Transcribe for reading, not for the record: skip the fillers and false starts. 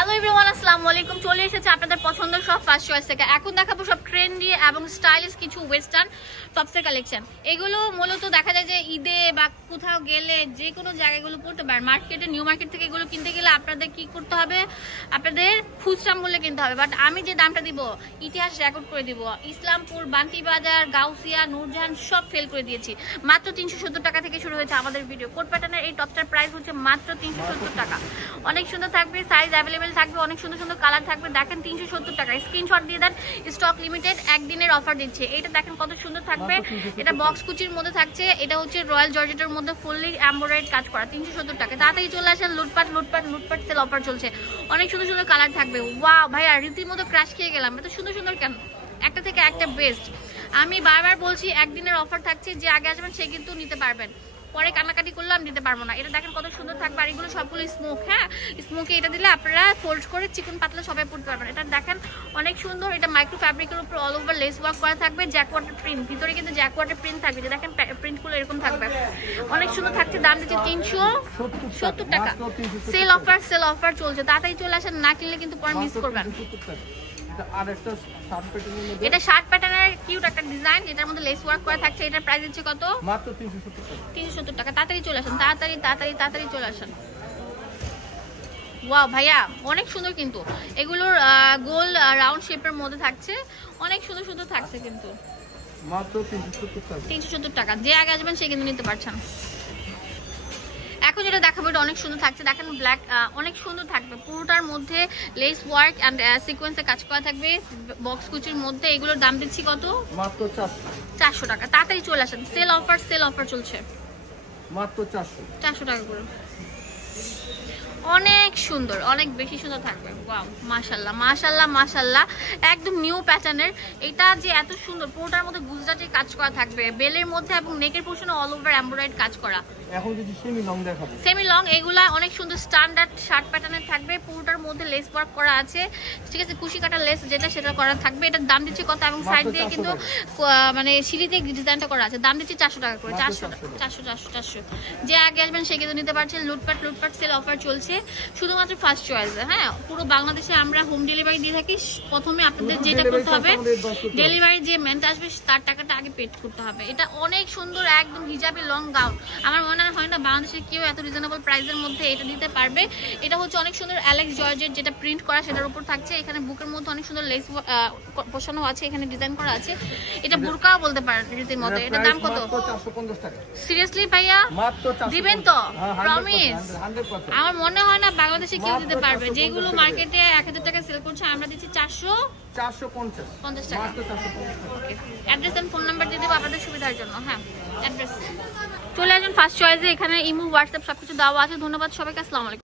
Hello everyone, আসসালামু আলাইকুম। চলে এসেছে আপনাদের পছন্দের সব ফার্স্ট চয়েস থেকে। এখন দেখাবো সব ট্রেন্ডি এবং স্টাইলিশ কিছু ওয়েস্টার্ন টপসের কালেকশন। এগুলো মূলত দেখা যায় যে ঈদে বা কোথাও গেলে যে কোনো জায়গাগুলো পড়তে পারেন। মার্কেটে, নিউ মার্কেট থেকে এগুলো কিনতে গেলে আপনাদের কি করতে হবে, আপনাদের খুচরা মূল্যে কিনতে হবে। বাট আমি যে দামটা দিব ইতিহাস রেকর্ড করে দিব। ইসলামপুর, বান্টি বাজার, গাউসিয়া, নূরজাহান সব ফেল করে দিয়েছি। মাত্র 370 টাকা থেকে শুরু হয়েছে আমাদের ভিডিও। কোট প্যাটার্নের এই টপটার প্রাইস হচ্ছে মাত্র 370 টাকা। অনেক সুন্দর থাকবে, সাইজ অ্যাভেলেবেল থাকবে, অনেক সুন্দর সুন্দর কালার থাকবে। দেখেন 370 টাকা, স্ক্রিনশট দিয়ে দেন। স্টক লিমিটেড, একদিনের অফার দিচ্ছে। এটা দেখেন কত সুন্দর থাকবে। এটা বক্স কুচির মধ্যে থাকছে। এটা হচ্ছে রয়্যাল জর্জেটের মধ্যে ফুললি এমব্রয়ডারি কাজ করা। 370 টাকা। তাড়াতাড়ি চলে আসেন, লুটপাট লুটপাট লুটপাট সেল অফার চলছে। অনেক সুন্দর সুন্দর কালার থাকবে। ওয়াও ভাইয়া, রীতিমতো ক্রাশ খেয়ে গেলাম। এত সুন্দর সুন্দর কেন, একটা থেকে একটা বেস্ট। আমি বারবার বলছি একদিনের অফার থাকছে, যে আগে আসবেন সে কিন্তু নিতে পারবেন, পরে কান্নাকাটি করলে আমি দিতে পারবো না। এটা দেখেন কত সুন্দর থাকবে। আর এগুলো সবগুলো স্মোক। হ্যাঁ, স্মোকে এটা দিলে আপনারা ফোল্ড করে চিকন পাতলা সবাই পড়তে পারবেন। এটা দেখেন অনেক সুন্দর। এটা মাইক্রো ফ্যাব্রিকের উপর অল ওভার লেস ওয়ার্ক করা থাকবে। জ্যাকওয়ার্টের প্রিন্ট, ভিতরে কিন্তু জ্যাকওয়ার্টের প্রিন্ট থাকবে। যে দেখেন প্রিন্টগুলো এরকম থাকবে, অনেক সুন্দর থাকছে। দাম দিচ্ছে 370 টাকা। সেল অফার চলছে। তাড়াতাড়ি চলে আসেন, না কিনলে কিন্তু পরে মিস করবেন। এটা শার্ট প্যাটার্নের কিউট একটা ডিজাইন, এটার মধ্যে লেস ওয়ার্ক করা থাকছে। এটার প্রাইস হচ্ছে কত? মাত্র 370 টাকা। তাড়াতাড়ি চলে আসেন, তাড়াতাড়ি চলে আসেন। ওয়াও ভাইয়া, অনেক সুন্দর কিন্তু। এগুলোর গোল রাউন্ড শেপের মধ্যে থাকছে, অনেক সুন্দর সুন্দর থাকছে কিন্তু। মাত্র 370 টাকা। যে আগে আসবেন সে কিন্তু নিতে পারছেন। এখন যেটা দেখাবো এটা অনেক সুন্দর থাকছে। দেখেন ব্ল্যাক, অনেক সুন্দর থাকবে। পুরোটার মধ্যে লেস ওয়ার্ক এন্ড সিকোয়েন্সে কাজ করা থাকবে বক্স কুচির মধ্যে। এগুলোর দাম দিচ্ছি কত? মাত্র 400 টাকা। তাড়াতাড়ি চলে আসেন, সেল অফার চলছে। মাত্র 400 টাকা করে। অনেক সুন্দর, অনেক বেশি সুন্দর থাকবে। ওয়াও, মাশাআল্লাহ মাশাআল্লাহ মাশাআল্লাহ, একদম নিউ প্যাটার্নের। এটা যে এত সুন্দর, পুরোটার মধ্যে গুজরাটি কাজ করা থাকবে বেলের মধ্যে এবং নেকের পোর্শনে অল ওভার এমব্রয়ডারি কাজ করা। এখন যদি সেমি লং দেখাবো, সেমি লং এগুলা অনেক সুন্দর স্ট্যান্ডার্ড শার্ট প্যাটার্নের থাকবে। পুরোটার মধ্যে লেস ওয়ার্ক করা আছে, ঠিক আছে, কুশি কাটা লেস যেটা সেটা করা থাকবে। এটার দাম দিচ্ছে কত? এবং সাইড দিয়ে কিন্তু মানে সিঁড়িতে ডিজাইনটা করা আছে। দাম দিচ্ছে 400 টাকা করে। 400। যে আগে আসবেন সে কিন্তু নিতে পারছেন। লুটপাট সেল অফার চলছে শুধুমাত্র ফার্স্ট চয়েসে। হ্যাঁ, পুরো বাংলাদেশে আমরা হোম ডেলিভারি দিয়ে থাকি। প্রথমে আপনাদের যেটা করতে হবে, ডেলিভারি যে ম্যানটা আসবে তার টাকাটা আগে পেড করতে হবে। এটা অনেক সুন্দর, একদম হিজাবি লং গাউন। আমার মনে হয় না বাংলাদেশের কেউ এত রিজনেবল প্রাইসের মধ্যে এটা দিতে পারবে। এটা হচ্ছে অনেক সুন্দর অ্যালেক্স জর্জেট, যেটা প্রিন্ট করা সেটার উপর থাকছে। এখানে বুকের মধ্যে অনেক সুন্দর লেস বসানো আছে, এখানে ডিজাইন করা আছে। এটা বুরকাও বলতে পারেন রীতির মতো। এটার দাম কত? 450 টাকা। সিরিয়াসলি ভাইয়া দিবেন তো? প্রমিস? আমার মনে হয় না বাংলাদেশে কেউ দিতে পারবে। যেগুলো মার্কেটে 1000 টাকা সেল করছে, আমরা দিচ্ছি 450 টাকা। ওকে, অ্যাড্রেস এন্ড ফোন নাম্বার দিয়ে দেবো আপনাদের সুবিধার জন্য। হ্যাঁ, অ্যাড্রেস চলে আসুন ফার্স্ট চয়েসে। এখানে ইমো, হোয়াটসঅ্যাপ সবকিছু দেওয়া আছে। ধন্যবাদ সবাইকে, আসসালামু আলাইকুম।